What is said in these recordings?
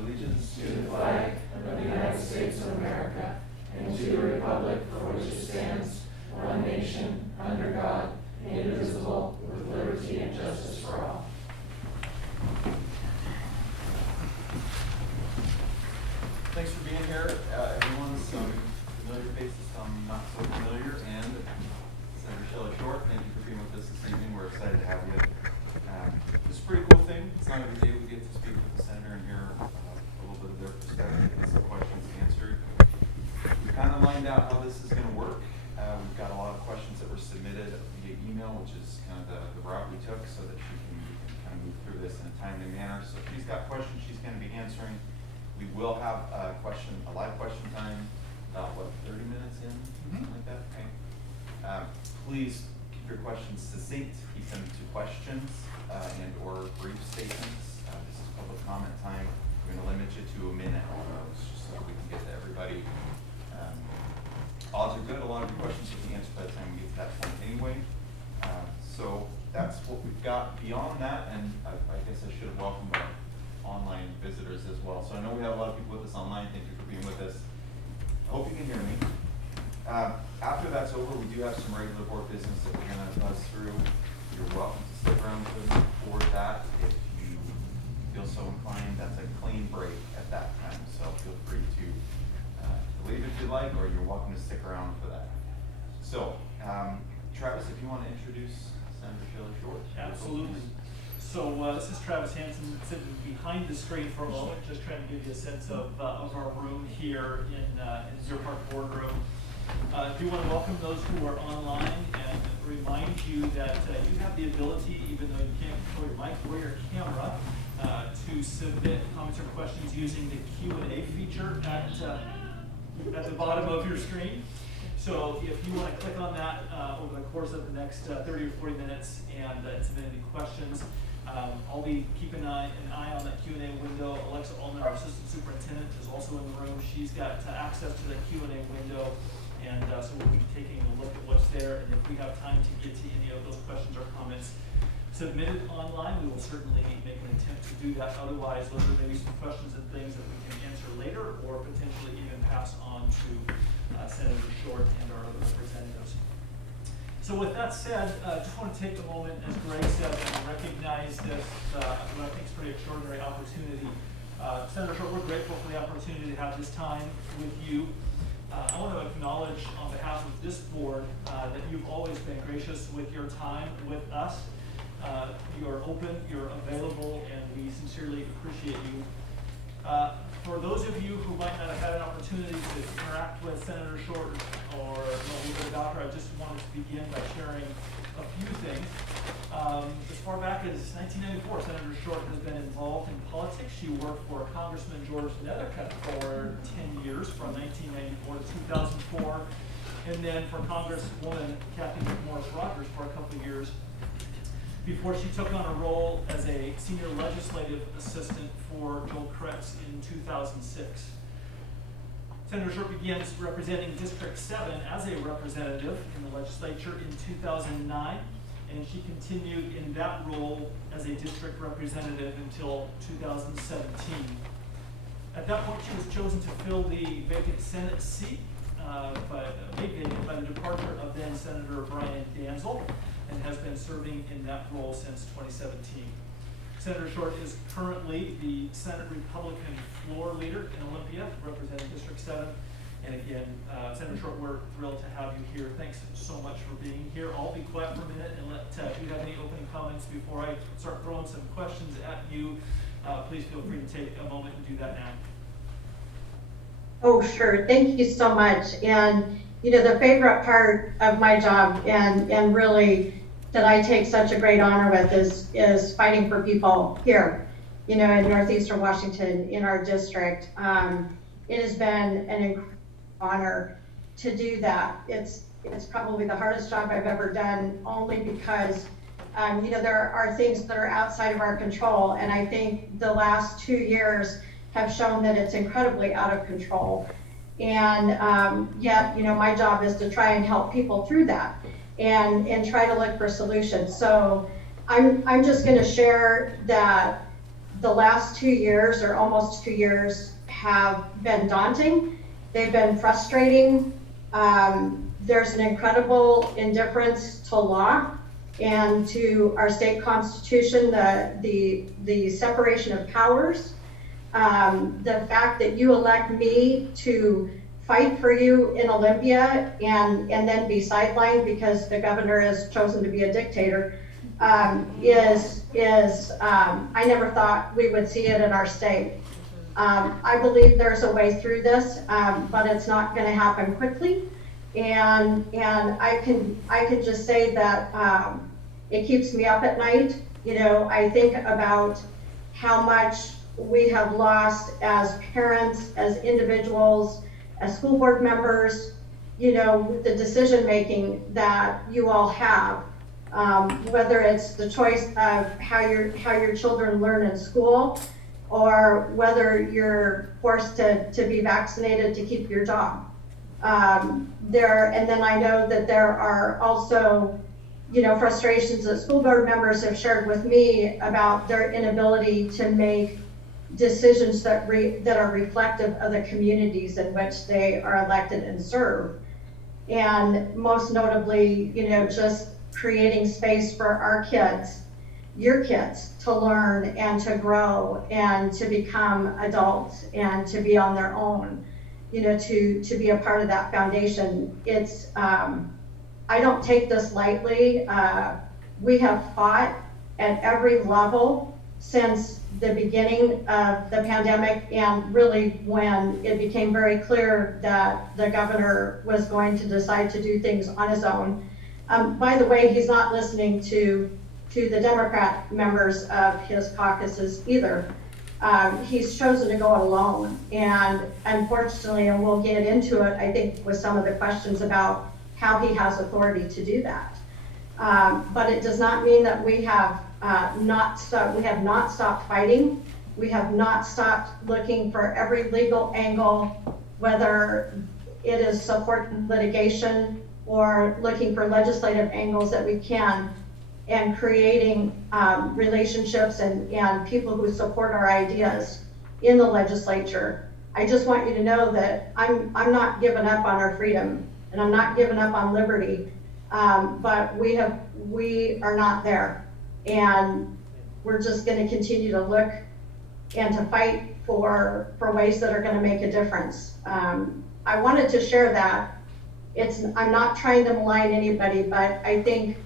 allegiance to the flag of the United States of America and to the republic for which it stands, one nation, under God, indivisible, with liberty and justice for all. Thanks for being here, everyone. Some familiar faces, some not so familiar, and Senator Shelley Short, thank you for being with us this evening. We're excited to have you. It's a pretty cool thing. It's not every day we get to speak with the senator and hear a little bit of their perspective and some questions answered. We kind of lined out how this is going to work. We've got a lot of questions that were submitted via email, which is kind of the route we took so that we can kind of move through this in a timely manner. So if she's got questions she's going to be answering. We will have a live question time, about 30 minutes in, something like that, okay? Please keep your questions succinct, keep them to questions and or brief statements. This is public comment time. We're gonna limit you to a minute on those, just so we can get to everybody. Odds are good, a lot of your questions will be answered by the time we get to that point anyway. So that's what we've got beyond that, and I guess I should have welcomed our online visitors as well. So I know we have a lot of people with us online. Thank you for being with us. I hope you can hear me. After that's over, we do have some regular board business that we're going to buzz through. You're welcome to stick around for that. If you feel so inclined, that's a clean break at that time. So feel free to leave if you like, or you're welcome to stick around for that. So, Travis, if you want to introduce Senator Shelley Short. Absolutely. So this is Travis Hansen sitting behind the screen for a moment, just trying to give you a sense of our room here in Zero Park Boardroom. I do want to welcome those who are online and remind you that you have the ability, even though you can't control your mic or your camera, to submit comments or questions using the Q&A feature at the bottom of your screen. So if you want to click on that over the course of the next 30 or 40 minutes and submit any questions, I'll be keeping an eye on that Q&A window. Alexa Ullman, our assistant superintendent, is also in the room. She's got access to the Q&A window, and so we'll be taking a look at what's there. And if we have time to get to any of those questions or comments submitted online, we will certainly make an attempt to do that. Otherwise, those are maybe some questions and things that we can answer later, or potentially even pass on to Senator Short and our other representatives. So with that said, I just want to take a moment, as Greg said, and recognize this, what I think is a pretty extraordinary opportunity. Senator Short, we're grateful for the opportunity to have this time with you. I want to acknowledge on behalf of this board that you've always been gracious with your time with us. You're open, you're available, and we sincerely appreciate you. For those of you who might not have had an opportunity to interact with Senator Short or know a little bit about her, I just wanted to begin by sharing a few things. As far back as 1994, Senator Short has been involved in politics. She worked for Congressman George Nethercutt for 10 years, from 1994 to 2004, and then for Congresswoman Kathy McMorris Rogers for a couple of years, before she took on a role as a senior legislative assistant for Joel Kretz in 2006. Senator Short begins representing District 7 as a representative in the legislature in 2009, and she continued in that role as a district representative until 2017. At that point, she was chosen to fill the vacant Senate seat, made vacant by the departure of then Senator Brian Danzel, and has been serving in that role since 2017. Senator Short is currently the Senate Republican floor leader in Olympia, representing District 7. And again, Senator Short, we're thrilled to have you here. Thanks so much for being here. I'll be quiet for a minute and let, if you have any opening comments before I start throwing some questions at you, please feel free to take a moment and do that now. Oh, sure. Thank you so much. And, you know, the favorite part of my job and really that I take such a great honor with is fighting for people here, you know, in Northeastern Washington, in our district. It has been an incredible honor to do that. It's probably the hardest job I've ever done, only because, you know, there are things that are outside of our control. And I think the last 2 years have shown that it's incredibly out of control. And yet, you know, my job is to try and help people through that and try to look for solutions. So I'm just going to share that the last 2 years, or almost 2 years, have been daunting. They've been frustrating. There's an incredible indifference to law and to our state constitution, the separation of powers, the fact that you elect me to fight for you in Olympia and then be sidelined because the governor has chosen to be a dictator, I never thought we would see it in our state. I believe there's a way through this, but it's not going to happen quickly. And I can just say that it keeps me up at night. I think about how much we have lost as parents, as individuals, as school board members, with the decision making that you all have, whether it's the choice of how your children learn in school, or whether you're forced to be vaccinated to keep your job. And then I know that there are also, frustrations that school board members have shared with me about their inability to make decisions that are reflective of the communities in which they are elected and serve. And most notably, just creating space for our kids, your kids, to learn and to grow and to become adults and to be on their own, to be a part of that foundation. It's, I don't take this lightly. We have fought at every level since the beginning of the pandemic, and really when it became very clear that the governor was going to decide to do things on his own. By the way, he's not listening to the Democrat members of his caucuses either. He's chosen to go alone, and unfortunately, and we'll get into it, I think, with some of the questions about how he has authority to do that. But it does not mean that we have not stopped fighting. We have not stopped looking for every legal angle, whether it is supporting litigation or looking for legislative angles that we can, and creating relationships and people who support our ideas in the legislature. I just want you to know that I'm not giving up on our freedom, and I'm not giving up on liberty, but we are not there. And we're just going to continue to look and to fight for ways that are going to make a difference. I wanted to share that. I'm not trying to malign anybody, but I think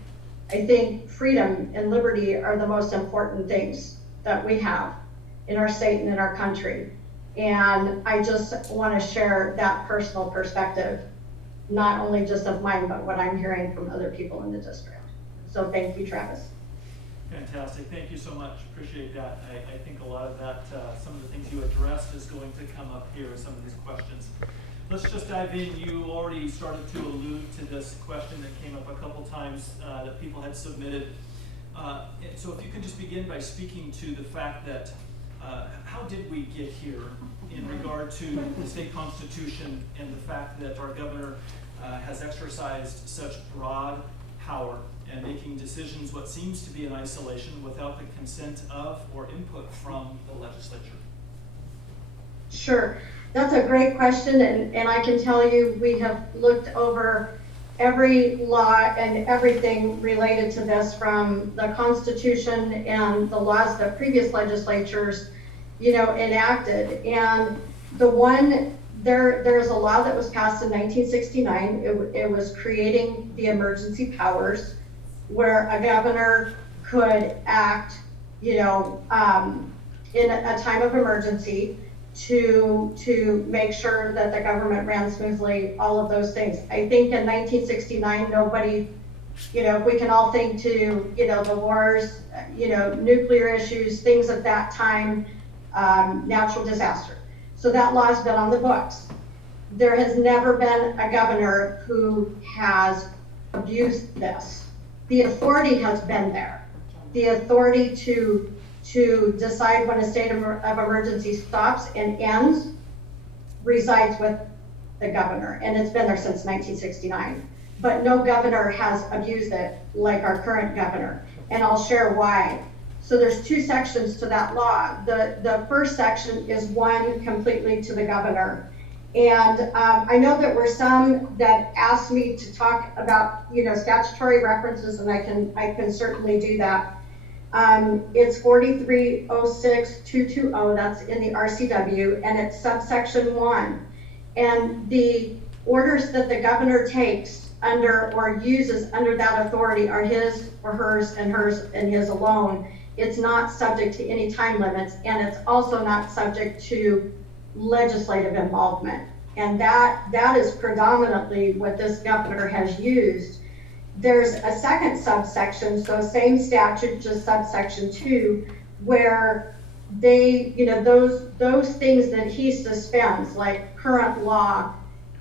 freedom and liberty are the most important things that we have in our state and in our country. And I just want to share that personal perspective, not only just of mine, but what I'm hearing from other people in the district. So thank you, Travis. Fantastic. Thank you so much. Appreciate that. I think a lot of that, some of the things you addressed is going to come up here with some of these questions. Let's just dive in. You already started to allude to this question that came up a couple times that people had submitted. So if you could just begin by speaking to the fact that how did we get here in regard to the state constitution and the fact that our governor has exercised such broad power and making decisions what seems to be in isolation without the consent of or input from the legislature? Sure, that's a great question, and I can tell you we have looked over every law and everything related to this, from the Constitution and the laws that previous legislatures, enacted. And there's a law that was passed in 1969. It was creating the emergency powers, where a governor could act, in a time of emergency to make sure that the government ran smoothly, all of those things. I think in 1969, nobody, we can all think to, the wars, nuclear issues, things at that time, natural disaster. So that law's been on the books. There has never been a governor who has abused this. The authority has been there. The authority to decide when a state of emergency stops and ends resides with the governor, and it's been there since 1969. But no governor has abused it like our current governor, and I'll share why. So there's two sections to that law. The first section is one completely to the governor. And I know that were some that asked me to talk about, statutory references, and I can certainly do that. It's 4306220, that's in the RCW, and it's subsection 1. And the orders that the governor takes under or uses under that authority are his or hers and his alone. It's not subject to any time limits, and it's also not subject to legislative involvement. And that is predominantly what this governor has used. There's a second subsection, so same statute, just subsection 2, where they, those things that he suspends, like current law,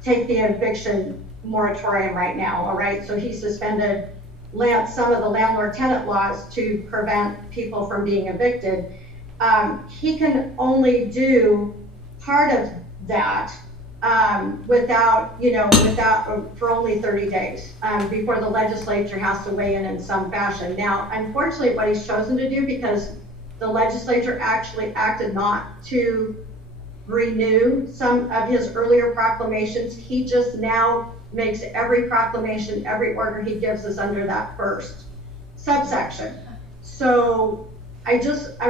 take the eviction moratorium right now, all right? So he suspended some of the landlord-tenant laws to prevent people from being evicted. He can only do part of that without for only 30 days before the legislature has to weigh in some fashion. Now, unfortunately, what he's chosen to do, because the legislature actually acted not to renew some of his earlier proclamations, he just now makes every proclamation, every order he gives is under that first subsection. So I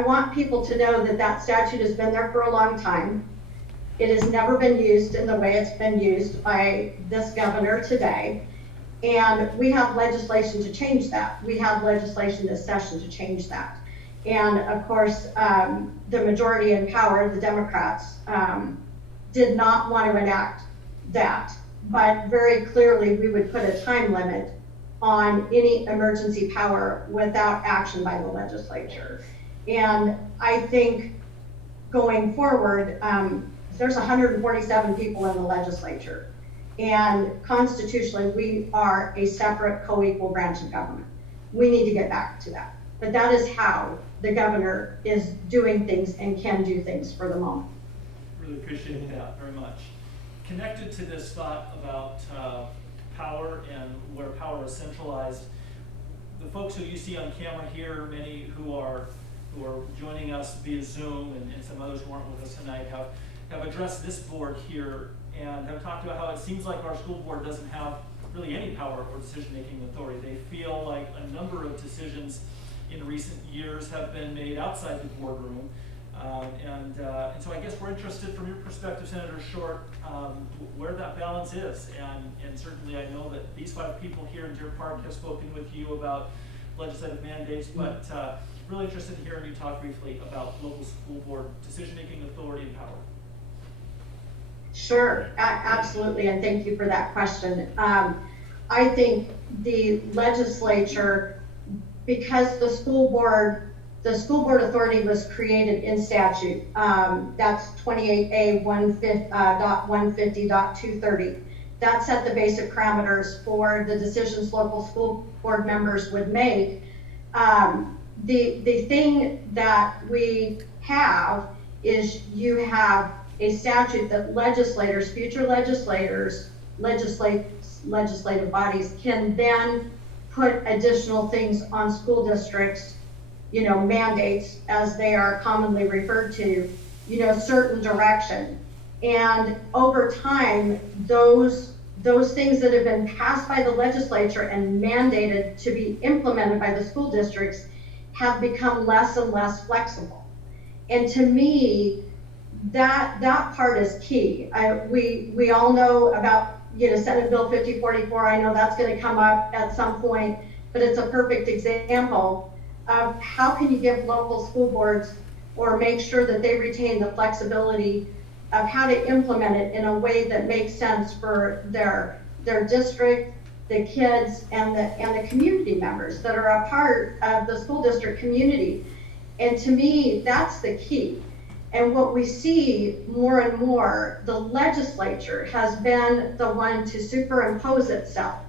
want people to know that statute has been there for a long time. It has never been used in the way it's been used by this governor today. And we have legislation to change that. We have legislation this session to change that. And of course, the majority in power, the Democrats, did not want to enact that. But very clearly, we would put a time limit on any emergency power without action by the legislature. And I think going forward, there's 147 people in the legislature. And constitutionally, we are a separate co-equal branch of government. We need to get back to that. But that is how the governor is doing things and can do things for the moment. Really appreciate that very much. Connected to this thought about power and where power is centralized, the folks who you see on camera here, many who are joining us via Zoom, and some others who aren't with us tonight, have addressed this board here and have talked about how it seems like our school board doesn't have really any power or decision-making authority. They feel like a number of decisions in recent years have been made outside the boardroom. And so I guess we're interested from your perspective, Senator Short, where that balance is. And certainly I know that these 5 people here in Deer Park have spoken with you about legislative mandates, but really interested in hearing you talk briefly about local school board decision-making authority and power. Sure, absolutely, and thank you for that question. I think the legislature, because the school board authority was created in statute, that's 28A 150.230. That set the basic parameters for the decisions local school board members would make. The thing that we have is you have a statute that future legislators, legislative bodies can then put additional things on school districts, mandates as they are commonly referred to, certain direction. And over time, those things that have been passed by the legislature and mandated to be implemented by the school districts have become less and less flexible. And to me, that part is key. We all know about Senate Bill 5044. I know that's going to come up at some point, but it's a perfect example of how can you give local school boards or make sure that they retain the flexibility of how to implement it in a way that makes sense for their district, the kids, and the community members that are a part of the school district community. And to me, that's the key. And what we see more and more, the legislature has been the one to superimpose itself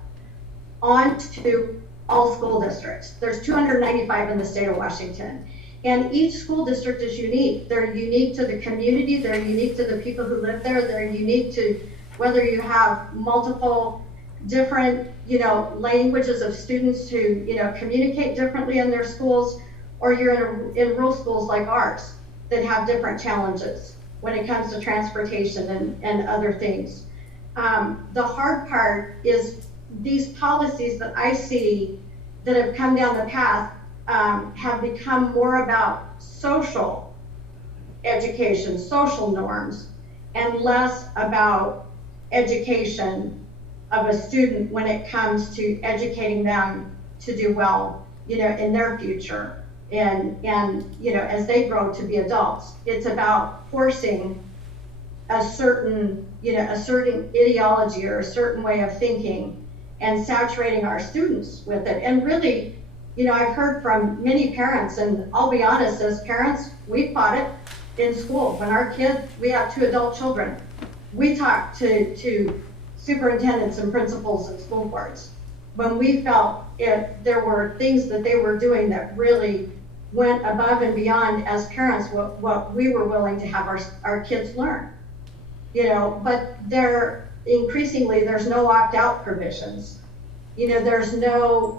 onto all school districts. There's 295 in the state of Washington. And each school district is unique. They're unique to the community. They're unique to the people who live there. They're unique to whether you have multiple different, languages of students who, communicate differently in their schools, or you're in rural schools like ours that have different challenges when it comes to transportation and other things. The hard part is these policies that I see that have come down the path have become more about social education, social norms, and less about education of a student when it comes to educating them to do well, in their future. And as they grow to be adults, it's about forcing a certain ideology or a certain way of thinking and saturating our students with it. And really, I've heard from many parents, and I'll be honest, as parents, we fought it in school. When our kids, we have 2 adult children, we talked to superintendents and principals and school boards when we felt there were things that they were doing that really went above and beyond as parents what we were willing to have our kids learn. But increasingly there's no opt-out provisions. There's no,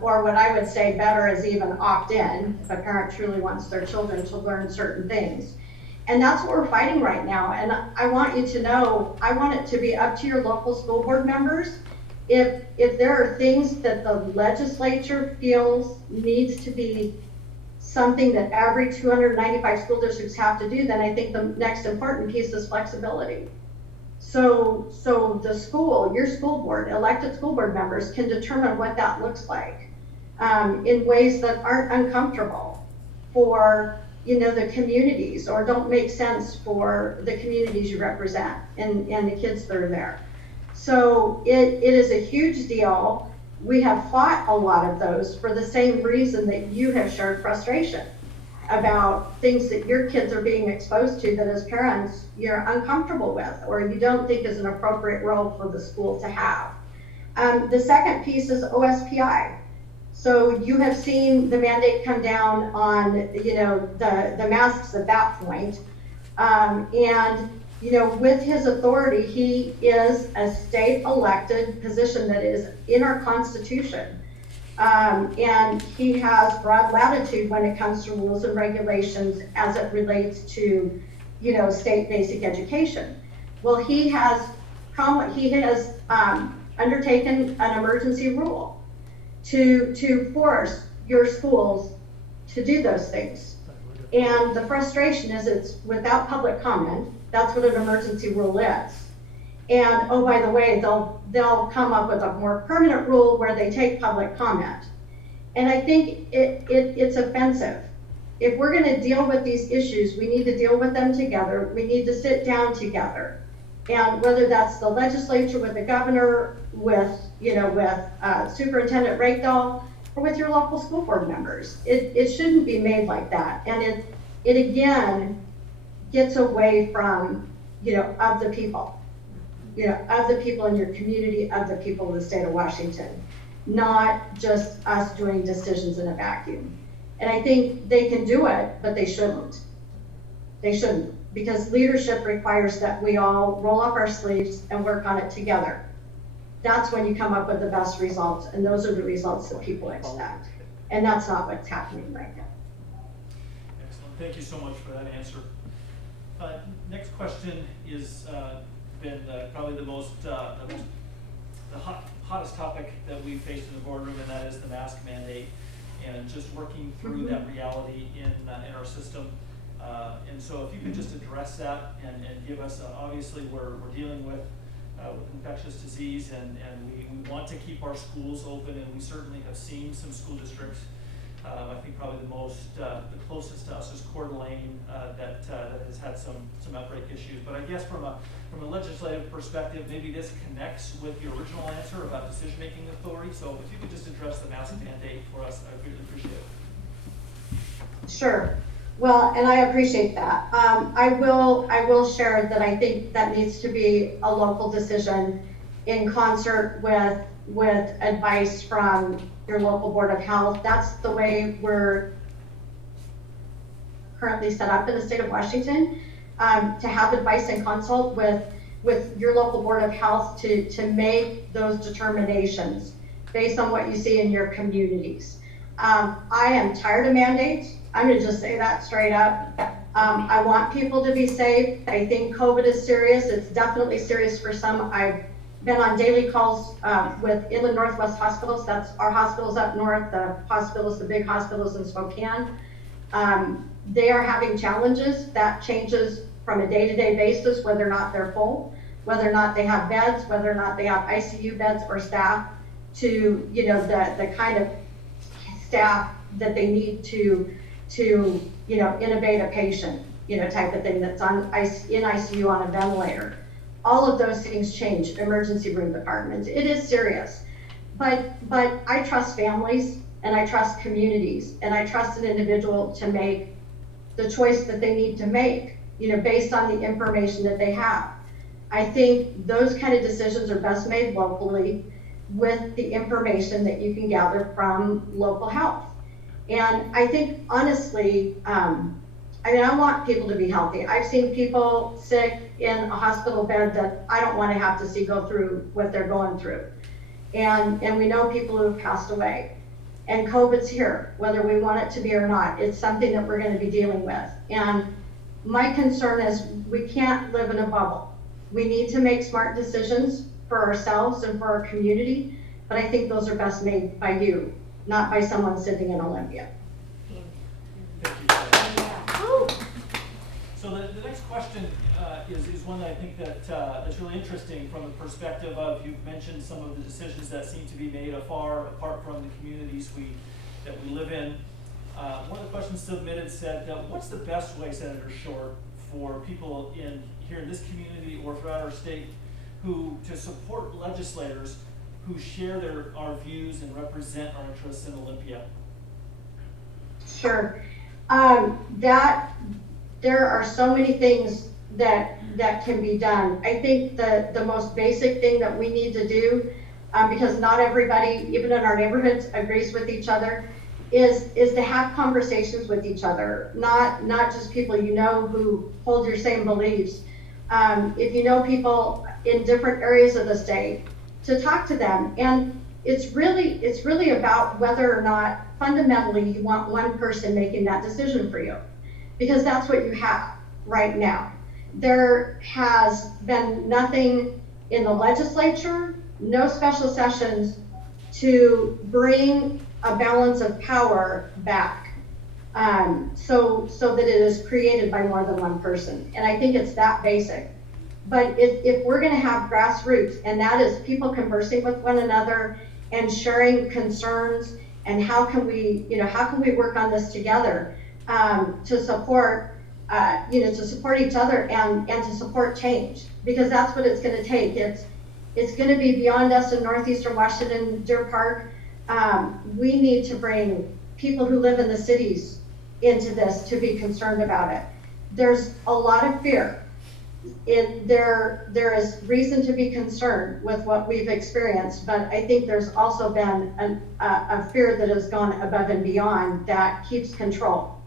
or what I would say better is even opt-in if a parent truly wants their children to learn certain things. And that's what we're fighting right now. And I want you to know, I want it to be up to your local school board members. If there are things that the legislature feels needs to be something that every 295 school districts have to do, then I think the next important piece is flexibility. So the school, your school board, elected school board members can determine what that looks like in ways that aren't uncomfortable for the communities, or don't make sense for the communities you represent and the kids that are there. So it is a huge deal. We have fought a lot of those for the same reason that you have shared frustration about things that your kids are being exposed to that as parents you're uncomfortable with, or you don't think is an appropriate role for the school to have. The second piece is OSPI. So you have seen the mandate come down on, the masks at that point. With his authority, he is a state elected position that is in our Constitution. And he has broad latitude when it comes to rules and regulations as it relates to, state basic education. Well, he has undertaken an emergency rule to force your schools to do those things. And the frustration is it's without public comment. That's what an emergency rule is. And oh, by the way, they'll come up with a more permanent rule where they take public comment. And I think it's offensive. If we're going to deal with these issues, we need to deal with them together. We need to sit down together. And whether that's the legislature with the governor, with Superintendent Rakedahl, or with your local school board members, it shouldn't be made like that. And it again gets away from of the people, of the people in your community, of the people of the state of Washington, not just us doing decisions in a vacuum. And I think they can do it, but they shouldn't. They shouldn't, because leadership requires that we all roll up our sleeves and work on it together. That's when you come up with the best results, and those are the results that people expect. And that's not what's happening right now. Excellent. Thank you so much for that answer. Next question is been probably the hottest topic that we've faced in the boardroom, and that is the mask mandate, and just working through that reality in our system. And so if you could just address that and give us, obviously we're dealing with infectious disease, and we want to keep our schools open, and we certainly have seen some school districts. I think probably the closest to us is Coeur d'Alene that has had some outbreak issues. But I guess from a legislative perspective, maybe this connects with your original answer about decision-making authority. So if you could just address the mask mandate for us, I'd really appreciate it. Sure. Well, and I appreciate that. I will share that I think that needs to be a local decision in concert with advice from your local board of health. That's the way we're currently set up in the state of Washington, to have advice and consult with your local board of health to make those determinations based on what you see in your communities. I am tired of mandates. I'm gonna just say that straight up. I want people to be safe. I think COVID is serious. It's definitely serious for some. I've been on daily calls with Inland Northwest hospitals. That's our hospitals up north, the hospitals, the big hospitals in Spokane. They are having challenges. That changes from a day-to-day basis, whether or not they're full, whether or not they have beds, whether or not they have ICU beds or staff to, you know, the kind of staff that they need to, you know, intubate a patient, you know, type of thing that's in ICU on a ventilator. All of those things change, emergency room departments. It is serious, but I trust families and I trust communities and I trust an individual to make the choice that they need to make, you know, based on the information that they have. I think those kind of decisions are best made locally with the information that you can gather from local health. And I think honestly, I mean, I want people to be healthy. I've seen people sick in a hospital bed that I don't want to have to see go through what they're going through. And we know people who have passed away. And COVID's here, whether we want it to be or not. It's something that we're going to be dealing with. And my concern is we can't live in a bubble. We need to make smart decisions for ourselves and for our community, but I think those are best made by you, not by someone sitting in Olympia. Thank you. So the next question is one that I think that's really interesting from the perspective of, you've mentioned some of the decisions that seem to be made afar, apart from the communities that we live in. One of the questions submitted said, what's the best way, Senator Short, for people here in this community or throughout our state to support legislators who share our views and represent our interests in Olympia? Sure. There are so many things that can be done. I think the most basic thing that we need to do, because not everybody, even in our neighborhoods, agrees with each other, is to have conversations with each other, not just people you know who hold your same beliefs. If you know people in different areas of the state, to talk to them. And it's really about whether or not fundamentally you want one person making that decision for you, because that's what you have right now. There has been nothing in the legislature, no special sessions to bring a balance of power back, so that it is created by more than one person. And I think it's that basic. But if we're going to have grassroots, and that is people conversing with one another and sharing concerns, and how can we work on this together to support each other and to support change, because that's what it's going to take. It's going to be beyond us in northeastern Washington, Deer Park. We need to bring people who live in the cities into this to be concerned about it. There's a lot of fear. There is reason to be concerned with what we've experienced, but I think there's also been a fear that has gone above and beyond that keeps control,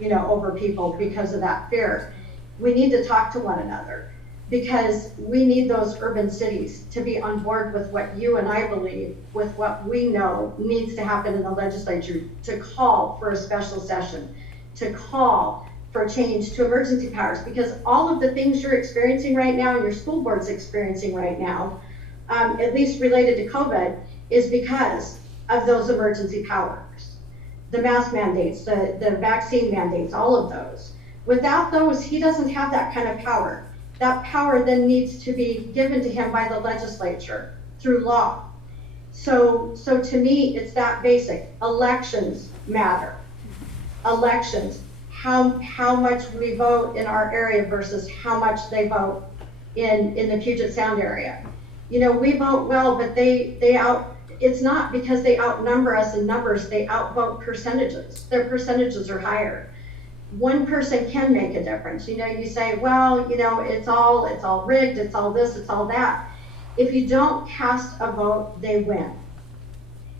over people because of that fear. We need to talk to one another, because we need those urban cities to be on board with what you and I believe, with what we know needs to happen in the legislature, to call for a special session, to call for change to emergency powers, because all of the things you're experiencing right now and your school board's experiencing right now, at least related to COVID, is because of those emergency powers. The mask mandates, the vaccine mandates, all of those. Without those, he doesn't have that kind of power. That power then needs to be given to him by the legislature through law. So to me, it's that basic. Elections matter. Elections. How much we vote in our area versus how much they vote in the Puget Sound area. We vote well, but it's not because they outnumber us in numbers, they outvote percentages. Their percentages are higher. One person can make a difference. You say, well, it's all rigged, it's all this, it's all that. If you don't cast a vote, they win.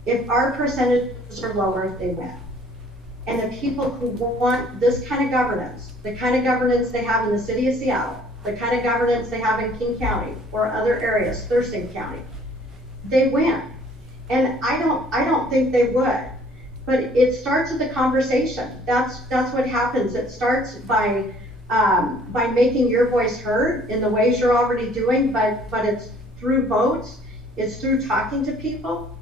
If our percentages are lower, they win. And the people who want this kind of governance, the kind of governance they have in the city of Seattle, the kind of governance they have in King County or other areas, Thurston County, they win. And I don't think they would but it starts with the conversation. That's what happens. It starts by making your voice heard in the ways you're already doing, but it's through votes. It's through talking to people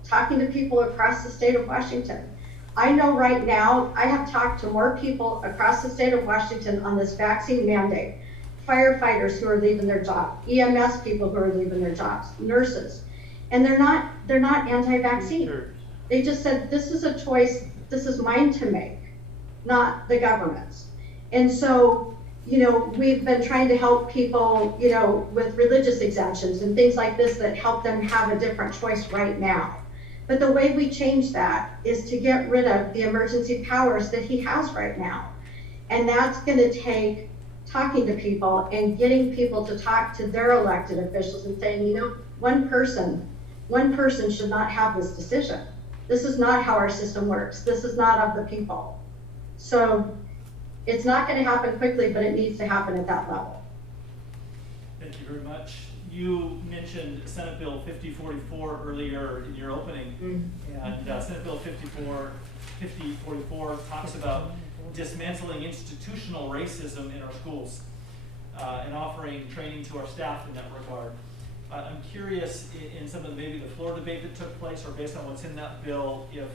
across the state of Washington. I know right now, I have talked to more people across the state of Washington on this vaccine mandate, firefighters who are leaving their job, EMS people who are leaving their jobs, nurses, and they're not anti-vaccine. They just said, this is a choice, this is mine to make, not the government's. And so, we've been trying to help people, with religious exemptions and things like this that help them have a different choice right now. But the way we change that is to get rid of the emergency powers that he has right now. And that's gonna take talking to people and getting people to talk to their elected officials and saying, one person should not have this decision. This is not how our system works. This is not of the people. So it's not going to happen quickly, but it needs to happen at that level. Thank you very much. You mentioned Senate Bill 5044 earlier in your opening, and Senate Bill 5044 talks about dismantling institutional racism in our schools and offering training to our staff in that regard. I'm curious, in some of maybe the floor debate that took place, or based on what's in that bill, if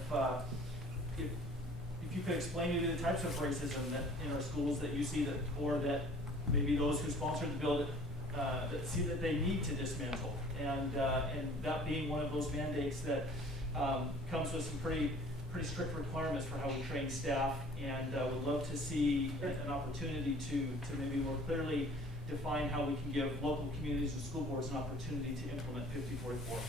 you could explain maybe the types of racism that in our schools that you see, that, or that maybe those who sponsored the bill that see that they need to dismantle, and that being one of those mandates that comes with some pretty strict requirements for how we train staff, and would love to see an opportunity to maybe more clearly define how we can give local communities and school boards an opportunity to implement 5044.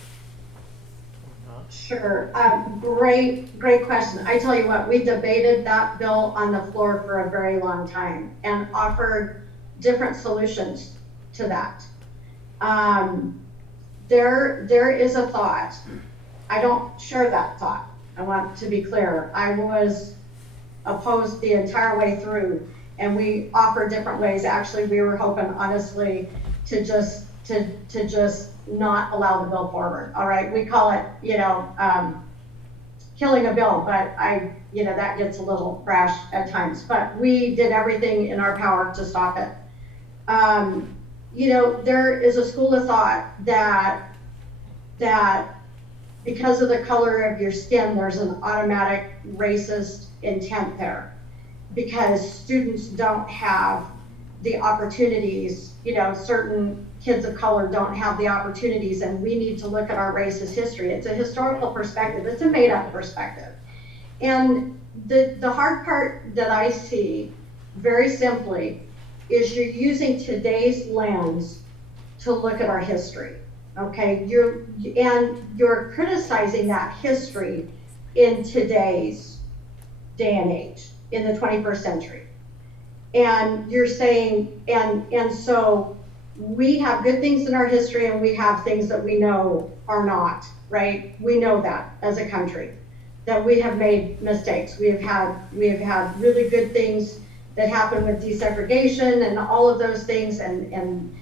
Sure, great question. I tell you what, we debated that bill on the floor for a very long time and offered different solutions to that. There is a thought. I don't share that thought. I want to be clear. I was opposed the entire way through, and we offered different ways. Actually, we were hoping, honestly, to just not allow the bill forward. All right, we call it, killing a bill, but that gets a little rash at times. But we did everything in our power to stop it. There is a school of thought that because of the color of your skin, there's an automatic racist intent there, because students don't have the opportunities, certain kids of color don't have the opportunities, and we need to look at our racist history. It's a historical perspective, it's a made up perspective. And the hard part that I see, very simply, is you're using today's lens to look at our history, okay? You're criticizing that history in today's day and age, in the 21st century. And you're saying, and so we have good things in our history, and we have things that we know are not, right? We know that as a country, that we have made mistakes. We have had really good things that happen with desegregation and all of those things, and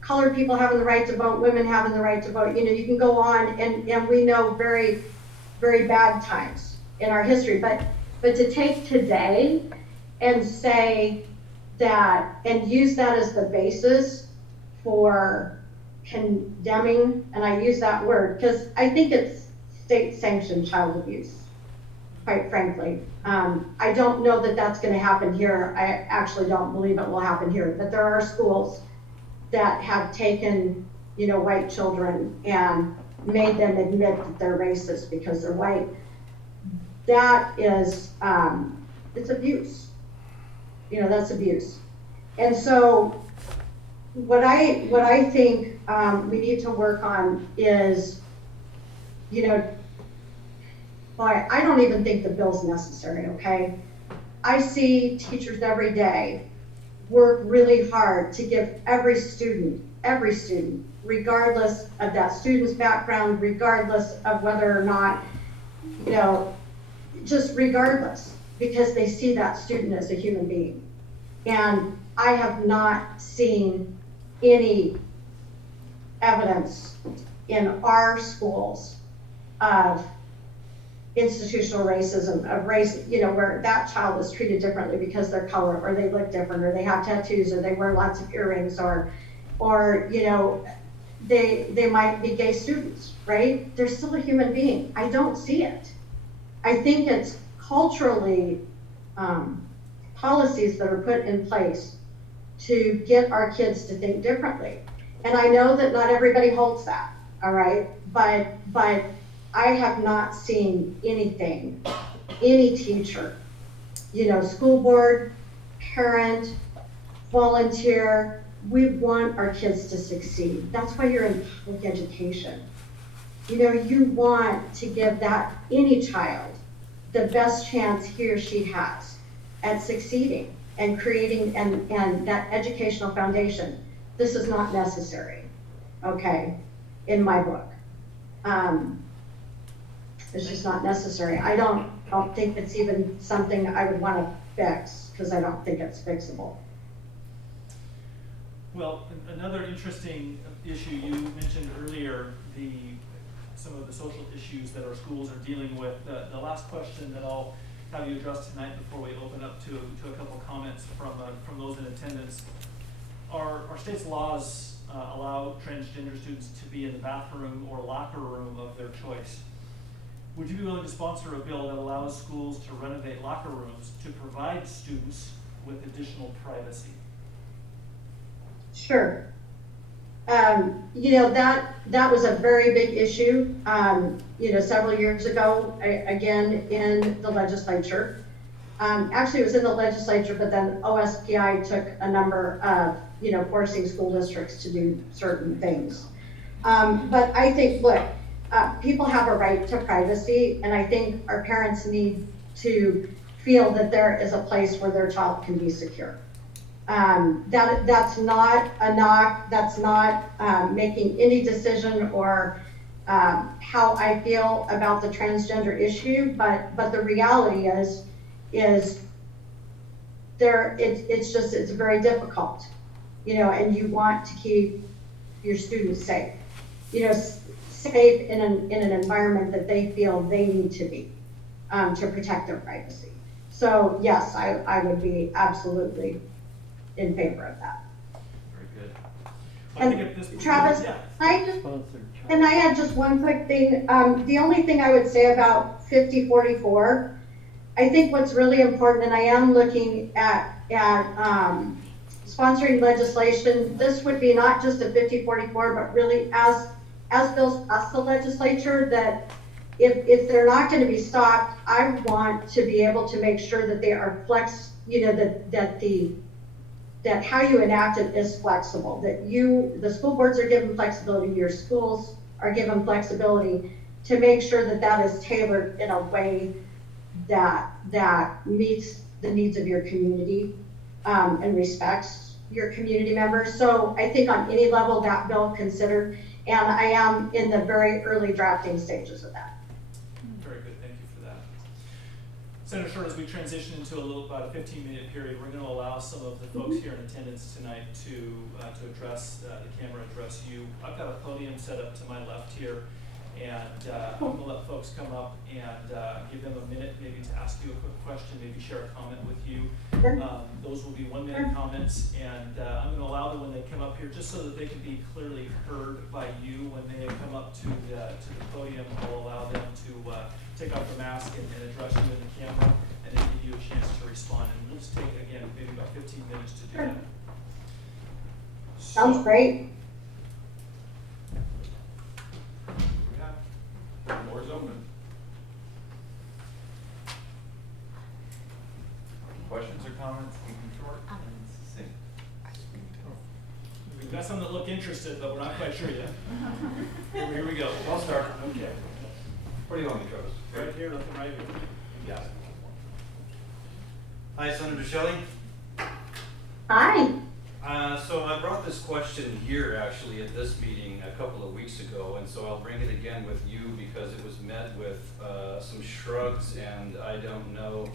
colored people having the right to vote, women having the right to vote. You can go on, and we know very, very bad times in our history. But to take today and say that, and use that as the basis for condemning, and I use that word because I think it's state-sanctioned child abuse, quite frankly. I don't know that that's going to happen here. I actually don't believe it will happen here, but there are schools that have taken, white children and made them admit that they're racist because they're white. That is, it's abuse. That's abuse. And so what I think we need to work on is, I don't even think the bill's necessary, okay? I see teachers every day work really hard to give every student, regardless of that student's background, regardless of whether or not, just regardless, because they see that student as a human being. And I have not seen any evidence in our schools of institutional racism of race, where that child is treated differently because they're color, or they look different, or they have tattoos, or they wear lots of earrings, or they might be gay students, right? They're still a human being. I don't see it. I think it's culturally policies that are put in place to get our kids to think differently. And I know that not everybody holds that, all right? But I have not seen anything, any teacher, school board, parent, volunteer, we want our kids to succeed. That's why you're in public education. You want to give any child the best chance he or she has at succeeding and creating and that educational foundation. This is not necessary, okay, in my book. It's just not necessary. I don't think it's even something I would want to fix, because I don't think it's fixable. Well, another interesting issue you mentioned earlier, some of the social issues that our schools are dealing with. The last question that I'll have you address tonight before we open up to a couple comments from those in attendance. Our state's laws allow transgender students to be in the bathroom or locker room of their choice. Would you be willing to sponsor a bill that allows schools to renovate locker rooms to provide students with additional privacy? Sure. That was a very big issue, several years ago, again, in the legislature. Actually, it was in the legislature, but then OSPI took a number of, forcing school districts to do certain things. But I think, look, people have a right to privacy, and I think our parents need to feel that there is a place where their child can be secure. That's not a knock. That's not making any decision or how I feel about the transgender issue. But the reality is there. It's very difficult, and you want to keep your students safe, safe in an environment that they feel they need to be to protect their privacy. So yes, I would be absolutely in favor of that. Very good. I think at this point, Travis, yeah. I had just one quick thing. The only thing I would say about 5044, I think what's really important, and I am looking at sponsoring legislation. This would be not just a 5044, but really as bills pass the legislature, that if they're not going to be stopped, I want to be able to make sure that they are that how you enact it is flexible, that the school boards are given flexibility, your schools are given flexibility to make sure that is tailored in a way that meets the needs of your community and respects your community members. So I think on any level that bill considered, and I am in the very early drafting stages of that. Very good, thank you for that. Senator Short, as we transition into about a 15-minute period, we're going to allow some of the folks here in attendance tonight to address the camera, address you. I've got a podium set up to my left here, and I'm going to let folks come up and give them a minute maybe to ask you a quick question, maybe share a comment with you. Those will be 1-minute comments, and I'm going to allow them when they come up here, just so that they can be clearly heard by you when they come up to the podium. I'll allow them to take off the mask and address you in the camera, and then give you a chance to respond. And we'll just take, again, maybe about 15 minutes to do that. Sounds great. The floor is open. Questions or comments? Keep short and succinct. We've got some that look interested, but we're not quite sure yet. Here we go. I'll start. Okay. Where do you want me, Travis? Right here, nothing right here. You got it. Hi, Senator Shelley. Hi. So I brought this question here actually at this meeting a couple of weeks ago, and so I'll bring it again with you because it was met with some shrugs and I don't know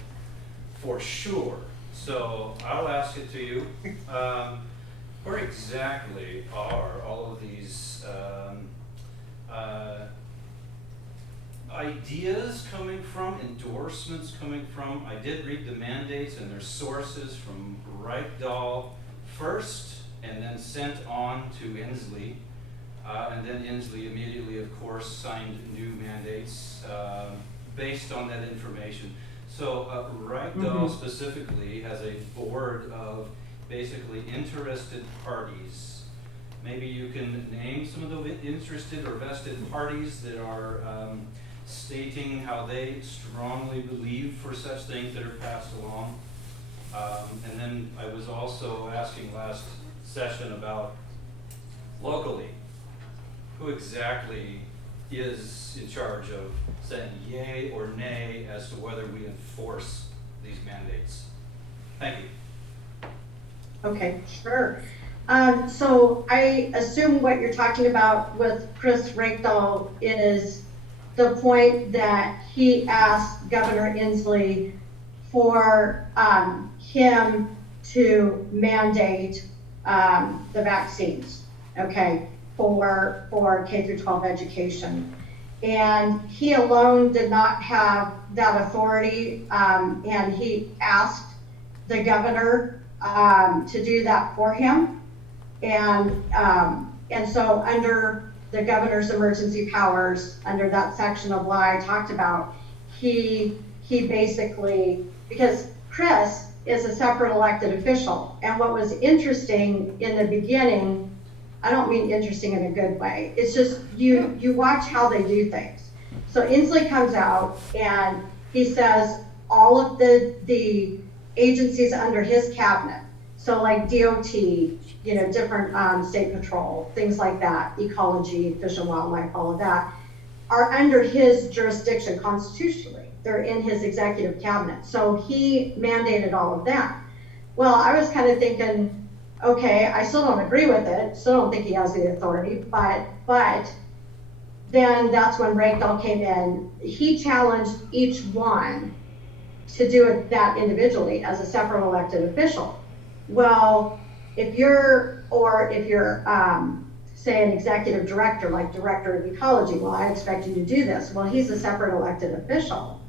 for sure. So I'll ask it to you. Where exactly are all of these ideas coming from, endorsements coming from. I did read the mandates and their sources from Reichdahl first, and then sent on to Inslee. And then Inslee immediately, of course, signed new mandates based on that information. So Reichdahl specifically has a board of basically interested parties. Maybe you can name some of the interested or vested parties that are stating how they strongly believe for such things that are passed along. And then I was also asking last session about locally, who exactly is in charge of saying yay or nay as to whether we enforce these mandates. Thank you. Okay, sure. So I assume what you're talking about with Chris Reichdahl is the point that he asked Governor Inslee for him to mandate the vaccines, okay, for K through 12 education. And he alone did not have that authority, and he asked the governor to do that for him. And so under the governor's emergency powers, under that section of law I talked about, he basically, because Chris is a separate elected official, and what was interesting in the beginning, I don't mean interesting in a good way, it's just you watch how they do things. So Inslee comes out and he says all of the agencies under his cabinet, so like DOT, you know, different state patrol, things like that, ecology, fish and wildlife, all of that, are under his jurisdiction constitutionally. They're in his executive cabinet. So he mandated all of that. Well, I was kind of thinking, okay, I still don't agree with it, still don't think he has the authority, but then that's when Reichdahl came in. He challenged each one to do that individually as a separate elected official. Well, if you're say an executive director, like director of ecology, well, I expect you to do this. Well, he's a separate elected official,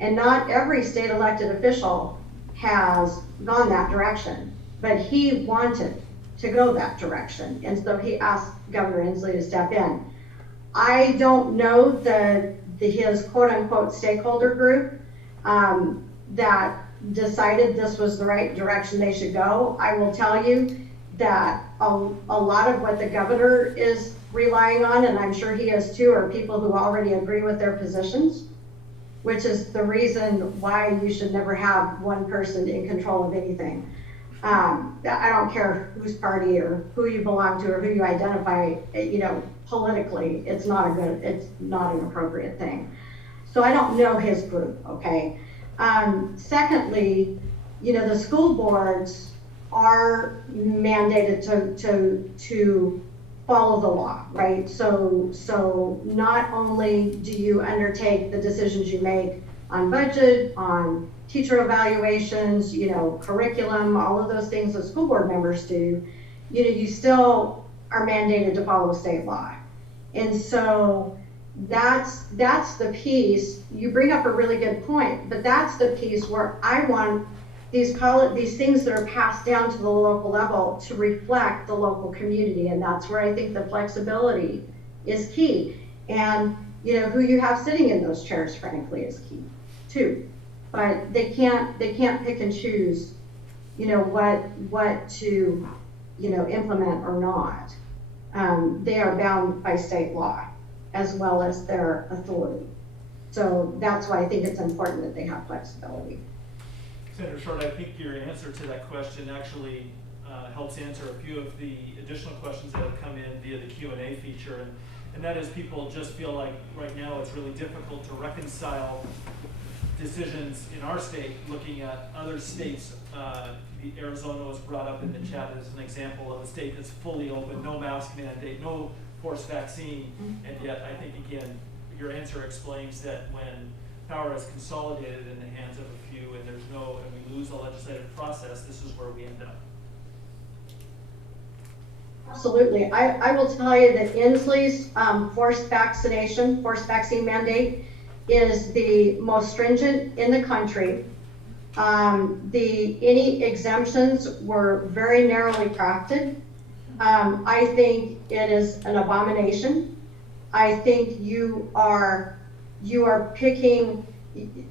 and not every state elected official has gone that direction, but he wanted to go that direction, and so he asked Governor Inslee to step in. I don't know his quote unquote stakeholder group that decided this was the right direction they should go. I will tell you that a lot of what the governor is relying on, and I'm sure he is too, are people who already agree with their positions, which is the reason why you should never have one person in control of anything. I don't care whose party or who you belong to or who you identify, you know, politically, it's not an appropriate thing. So I don't know his group, okay? Secondly, you know, the school boards are mandated to follow the law, right? So not only do you undertake the decisions you make on budget, on teacher evaluations, you know, curriculum, all of those things that school board members do, you know, you still are mandated to follow state law. And so that's the piece. You bring up a really good point, but that's the piece where I want these things that are passed down to the local level to reflect the local community, and that's where I think the flexibility is key. And you know, who you have sitting in those chairs, frankly, is key too. But they can't pick and choose, you know, what to, you know, implement or not. They are bound by state law as well as their authority. So that's why I think it's important that they have flexibility. Senator Short, I think your answer to that question actually helps answer a few of the additional questions that have come in via the Q&A feature, and that is people just feel like right now it's really difficult to reconcile decisions in our state looking at other states. Arizona was brought up in the chat as an example of a state that's fully open, no mask mandate, no forced vaccine, and yet I think again your answer explains that when power is consolidated in the hands of a few and we lose the legislative process, this is where we end up. Absolutely. I will tell you that Inslee's forced vaccine mandate is the most stringent in the country. Any exemptions were very narrowly crafted. I think it is an abomination. I think you are picking,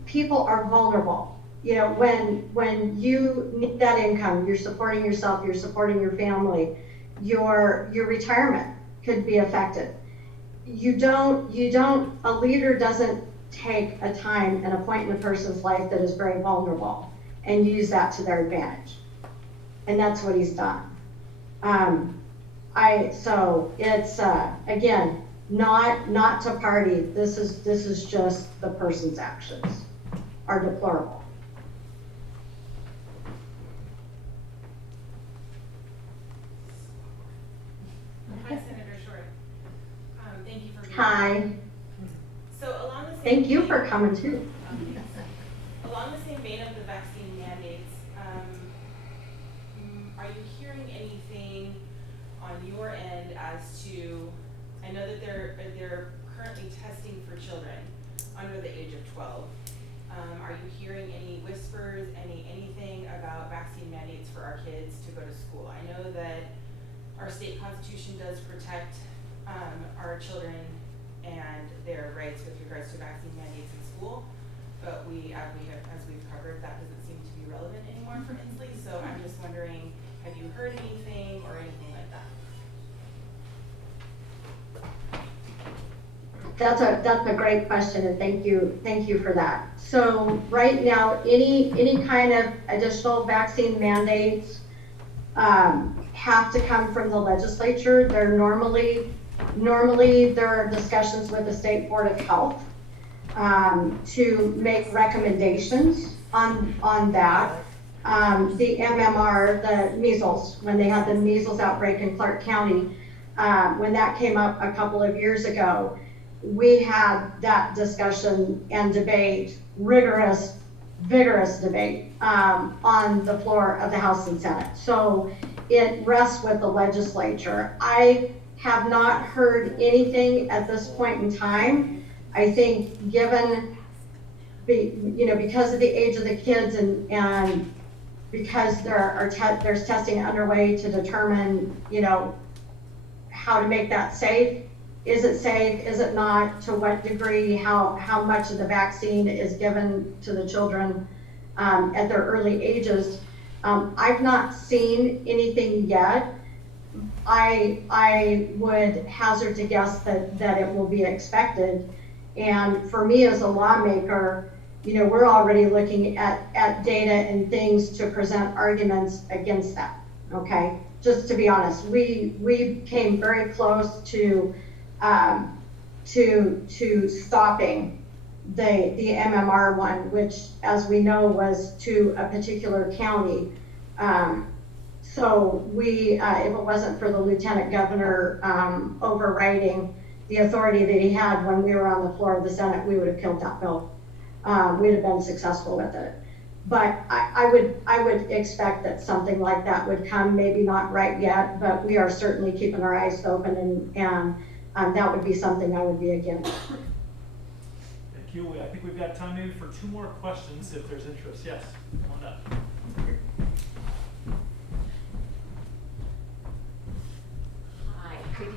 people are vulnerable. You know, when you need that income, you're supporting yourself, you're supporting your family, your retirement could be affected. A leader doesn't take a time and a point in a person's life that is very vulnerable and use that to their advantage. And that's what he's done. So it's, again, not to party. This is just the person's actions are deplorable. Hi, Senator Short. Thank you for being Hi. here. So along the same Thank you vein- for coming too. Along the same vein of the vaccine mandates, are you hearing anything on your end as to, I know that they're currently testing for children under the age of 12. Are you hearing any whispers, anything about vaccine mandates for our kids to go to school? I know that our state constitution does protect our children and their rights with regards to vaccine mandates in school, but as we've covered, that doesn't seem to be relevant anymore for Inslee. So I'm just wondering, have you heard anything or anything like that? That's a great question, and thank you for that. So right now, any kind of additional vaccine mandates have to come from the legislature. They're normally there are discussions with the State Board of Health to make recommendations on that. The MMR, the measles, when they had the measles outbreak in Clark County, when that came up a couple of years ago, we had that discussion and debate, vigorous debate on the floor of the House and Senate. So it rests with the legislature. I have not heard anything at this point in time. I think given because of the age of the kids and because there's testing underway to determine, how to make that safe. Is it safe? Is it not? To what degree? How much of the vaccine is given to the children at their early ages? I've not seen anything yet. I would hazard to guess that it will be expected. And for me as a lawmaker, we're already looking at data and things to present arguments against that. Okay, just to be honest, we came very close to stopping the MMR one, which, as we know, was to a particular county. So if it wasn't for the lieutenant governor overriding the authority that he had when we were on the floor of the Senate, we would have killed that bill. We'd have been successful with it. But I would expect that something like that would come, maybe not right yet, but we are certainly keeping our eyes open, and that would be something I would be against. Thank you. I think we've got time maybe for 2 more questions if there's interest. Yes, come on up. Hi, could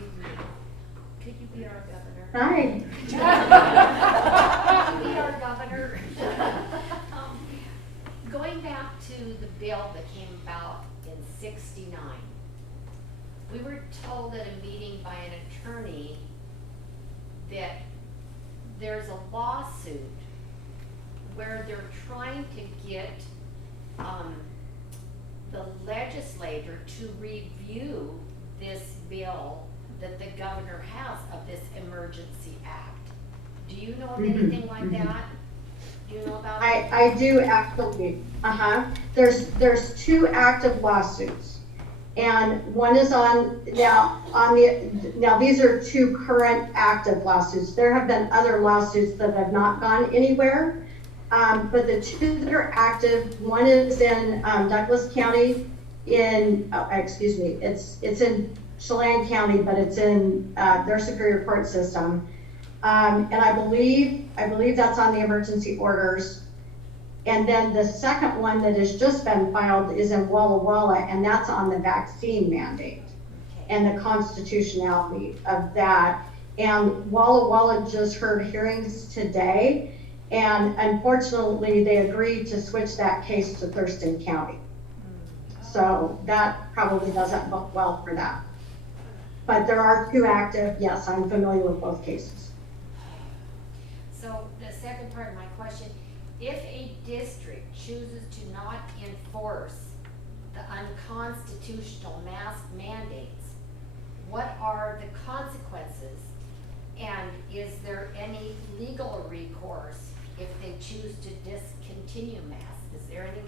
you be our governor? Hi. Could you be our governor? Going back to the bill that came about in '69, we were told at a meeting by an attorney that there's a lawsuit where they're trying to get the legislature to review this bill that the governor has of this emergency act. Do you know of anything like that? Do you know about it? I do actually. There's 2 active lawsuits, and one is now these are 2 current active lawsuits. There have been other lawsuits that have not gone anywhere, but the 2 that are active, one is in Douglas County it's in Chelan County, but it's in their Superior Court system. And I believe that's on the emergency orders. And then the second one that has just been filed is in Walla Walla, and that's on the vaccine mandate and the constitutionality of that. And Walla Walla just heard hearings today, and unfortunately, they agreed to switch that case to Thurston County. So that probably doesn't look well for that. But there are 2 active. Yes, I'm familiar with both cases. So the second part of my question, if a district chooses to not enforce the unconstitutional mask mandates, what are the consequences? And is there any legal recourse if they choose to discontinue masks? Is there any